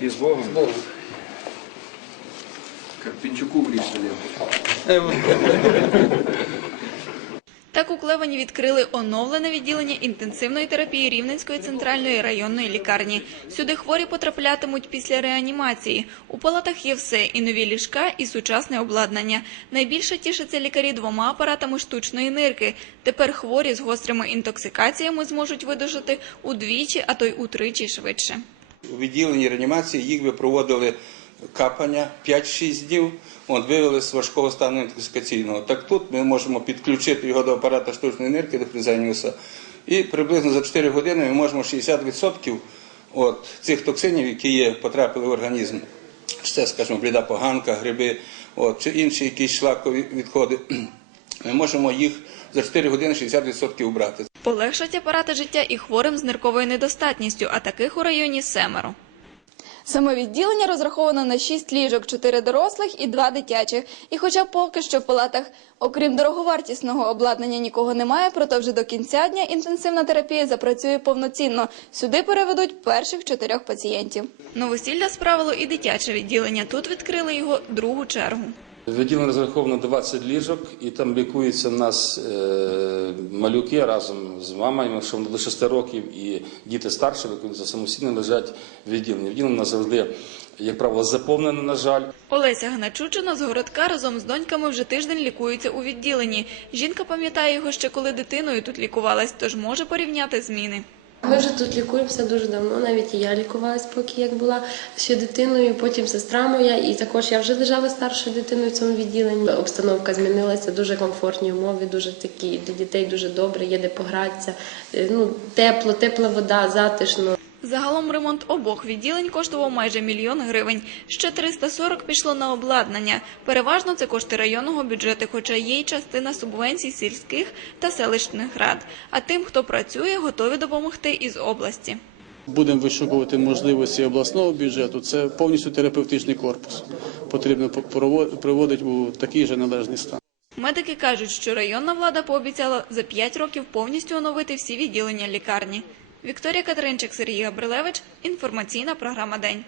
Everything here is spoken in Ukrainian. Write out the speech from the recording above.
І з Богом. Карпінчуку врішили. Так у Клевані відкрили оновлене відділення інтенсивної терапії Рівненської центральної районної лікарні. Сюди хворі потраплятимуть після реанімації. У палатах є все – і нові ліжка, і сучасне обладнання. Найбільше тішаться лікарі двома апаратами штучної нирки. Тепер хворі з гострими інтоксикаціями зможуть видужати удвічі, а то й утричі швидше. У відділенні реанімації їх би проводили капання 5-6 днів, от, вивели з важкого стану інтоксикаційного. Так тут ми можемо підключити його до апарата штучної нирки, до Фрезеніуса, і приблизно за 4 години ми можемо 60% от, цих токсинів, які є, потрапили в організм, це, скажімо, бліда поганка, гриби, от, чи інші якісь шлакові відходи, ми можемо їх за 4 години 60% убрати. Полегшать апарати життя і хворим з нирковою недостатністю, а таких у районі семеро. Саме відділення розраховано на 6 ліжок, 4 дорослих і 2 дитячих. І хоча поки що в палатах, окрім дороговартісного обладнання, нікого немає, проте вже до кінця дня інтенсивна терапія запрацює повноцінно. Сюди переведуть перших чотирьох пацієнтів. Новосілля справило і дитяче відділення. Тут відкрили його другу чергу. Відділення розраховано 20 ліжок, і там лікуються в нас е, малюки разом з мамами, що до 6 років, і діти старші лікуються самостійно лежать в відділенні. Відділення у нас завжди, як правило, заповнене, на жаль. Олеся Гначучина з городка разом з доньками вже тиждень лікується у відділенні. Жінка пам'ятає його ще коли дитиною тут лікувалась, тож може порівняти зміни. Ми вже тут лікуємося дуже давно. Навіть і я лікувалась, поки як була ще дитиною. Потім сестра моя, і також я вже лежала старшою дитиною в цьому відділенні. Обстановка змінилася, дуже комфортні умови, дуже такі для дітей дуже добре. Є де погратися. Е, Ну тепло, тепла вода, затишно. Загалом ремонт обох відділень коштував майже мільйон гривень. Ще 340 пішло на обладнання. Переважно це кошти районного бюджету, хоча є й частина субвенцій сільських та селищних рад. А тим, хто працює, готові допомогти із області. Будемо вишукувати можливості обласного бюджету. Це повністю терапевтичний корпус. Потрібно прово- приводити у такий же належний стан. Медики кажуть, що районна влада пообіцяла за 5 років повністю оновити всі відділення лікарні. Вікторія Катеринчик, Сергій Габрилевич. Інформаційна програма День.